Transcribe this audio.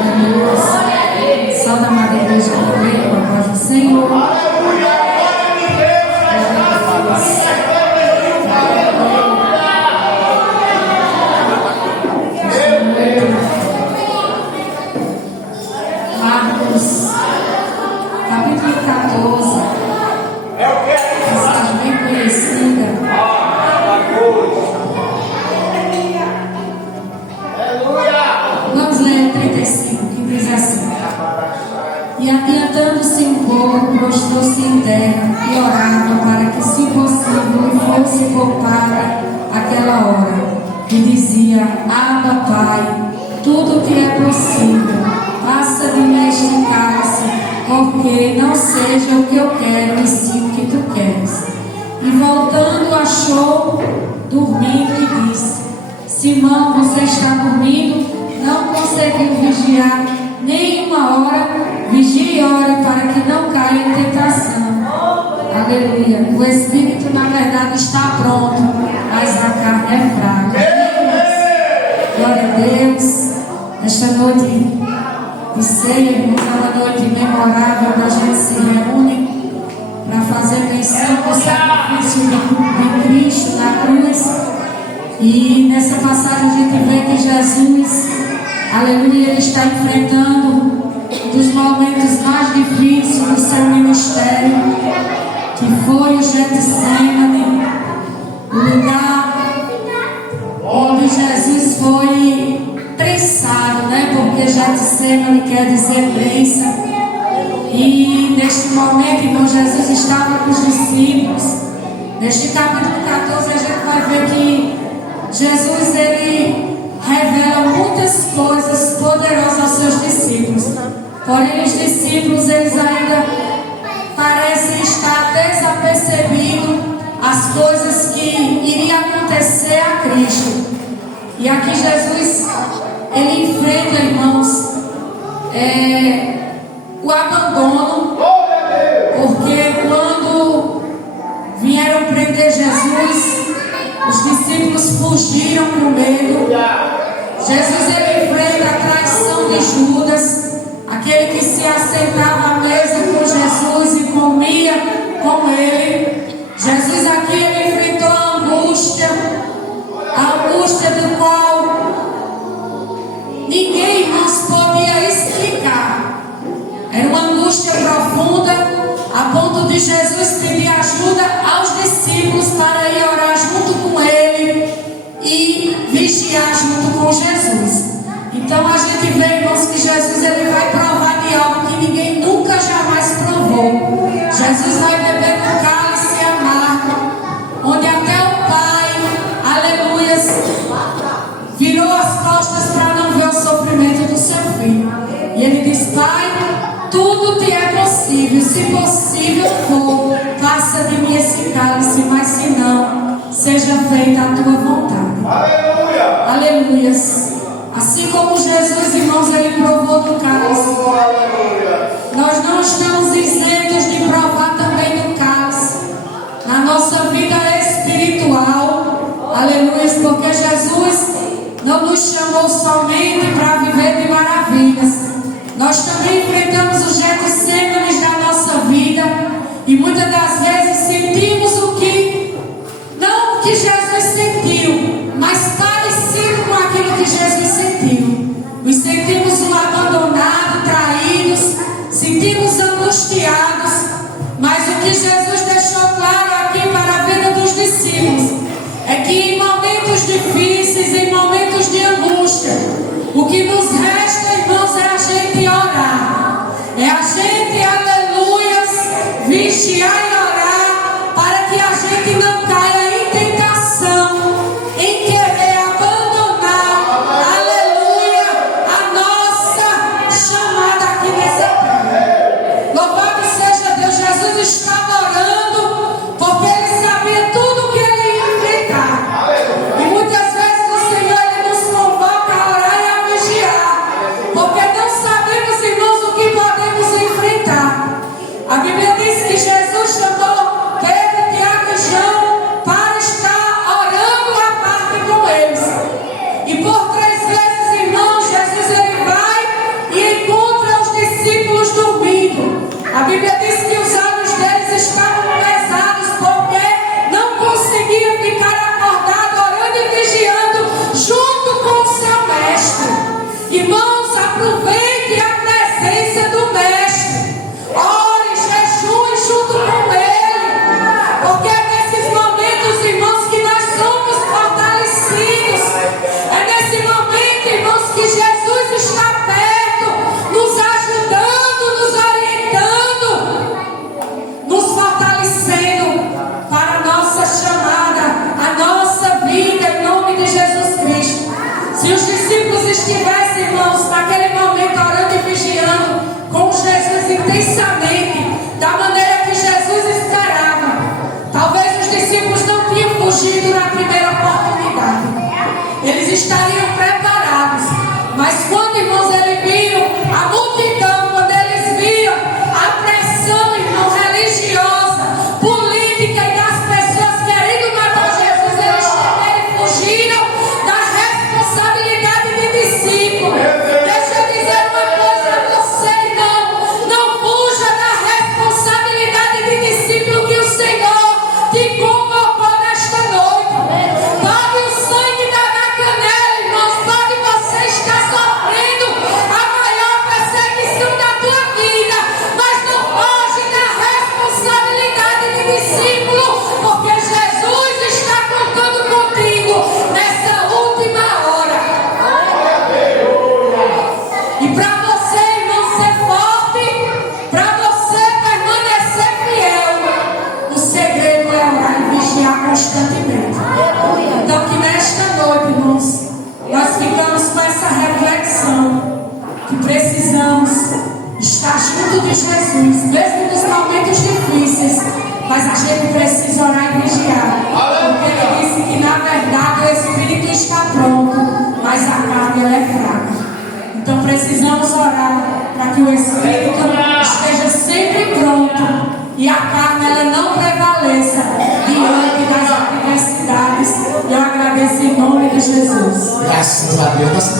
Glória a Deus. Salve a amada igreja do Rei, a paz do Senhor. Marcos, capítulo 14. Passagem bem conhecida. Vamos ler 35, que diz assim: E adiantando-se um pouco, prostrou-se em terra e orava para que, se possível, lhe fosse poupada aquela hora. E dizia: Abba, Pai, tudo te é possível, passa de mim este cálice, porque não seja o que eu quero, e sim o que tu queres. E voltando, achou dormindo e disse: Simão, você está dormindo? Não conseguiu vigiar nem uma hora? Vigie e ore para que não caia em tentação. Aleluia. O Espírito, na verdade, está pronto, mas a carne é fraca. Glória a Deus. Esta noite de ceia, irmãos, é uma noite memorável que a gente se reúne para fazer menção do sacrifício de Cristo na cruz. E nessa passagem a gente vê que Jesus, aleluia, ele está enfrentando um dos momentos mais difíceis do seu ministério, que foi o Getsemane, o lugar onde Jesus foi prensado, né? Porque Getsemane quer dizer prensa. E neste momento, irmão, Jesus estava com os discípulos. Neste capítulo 14 a gente vai ver que Jesus, ele revela muitas coisas poderosas aos seus discípulos. Porém, os discípulos, eles ainda parecem estar desapercebidos as coisas que iriam acontecer a Cristo. E aqui Jesus, ele enfrenta, irmãos, o abandono, porque quando vieram prender Jesus, os discípulos fugiram com medo. Jesus, ele enfrenta a traição de Judas, aquele que se assentava à mesa com Jesus e comia com ele. Jesus aqui, ele enfrentou a angústia do qual ninguém nos podia explicar. Era uma angústia profunda, a ponto de Jesus pedir ajuda aos discípulos para ir orar junto com ele e vigiar junto com Jesus. Então a gente vê, irmãos, que Jesus, ele vai provar de algo que ninguém nunca jamais provou. Jesus vai beber do cálice amargo, onde até o Pai, aleluia, virou as costas para não ver o sofrimento do seu filho. E ele diz: Pai, tudo te é possível, se possível for, passa de mim esse cálice, mas se não, seja feita a tua vontade. Aleluia! Aleluias! Assim como Jesus, irmãos, ele provou do cálice, nós não estamos isentos de provar também do cálice na nossa vida espiritual. Aleluias! Porque Jesus não nos chamou somente para viver de maravilhas. Nós também enfrentamos os Getsêmanes da nossa vida e muitas das vezes sentimos não o que Jesus sentiu, mas parecido com aquilo que Jesus sentiu. Nos sentimos abandonados, traídos, sentimos angustiados, mas o que Jesus deixou claro aqui para a vida dos discípulos é que em momentos difíceis, em momentos de angústia, o que nos resta, irmãos, é a gente orar. É a gente, aleluias, vigiar e orar para que a gente não caia em tentação, em querer abandonar, aleluia, a nossa chamada aqui nessa terra. Louvado seja Deus, Jesus estava orando porque ele sabia tudo o que ele ia enfrentar. E muitas vezes o Senhor, ele nos convoca a orar e a vigiar, Se os discípulos estivessem, irmãos, naquele momento orando e vigiando com Jesus intensamente, da maneira que Jesus esperava, talvez os discípulos não tinham fugido na primeira oportunidade. Eles estariam preparados. Mas quando, irmãos, eles viram a multidão, quando eles viram a pressão, irmão, religiosa, política e das pessoas querendo matar Jesus, eles também fugiram da responsabilidade de discípulo. Deixa eu dizer uma coisa a você, irmão. Não fuja da responsabilidade de discípulo que o Senhor te convocou nesta noite. Pode o sangue dar na canela, irmãos. Pode você estar sofrendo a maior perseguição da tua vida, mas não foge da responsabilidade de discípulo, porque Jesus está contando contigo nessa última hora. E para você, irmão, ser forte, para você permanecer fiel, o segredo é orar e vigiar constantemente. Então que nesta noite, irmãos, nós ficamos com essa reflexão que precisamos estar junto de Jesus, mesmo nos momentos difíceis, mas a gente precisa orar e vigiar, porque ele disse que na verdade o Espírito está pronto, mas a carne ela é fraca. Então precisamos orar para que o Espírito esteja sempre pronto e a carne ela não prevaleça diante das adversidades. Eu agradeço em nome de Jesus. Graças a Deus.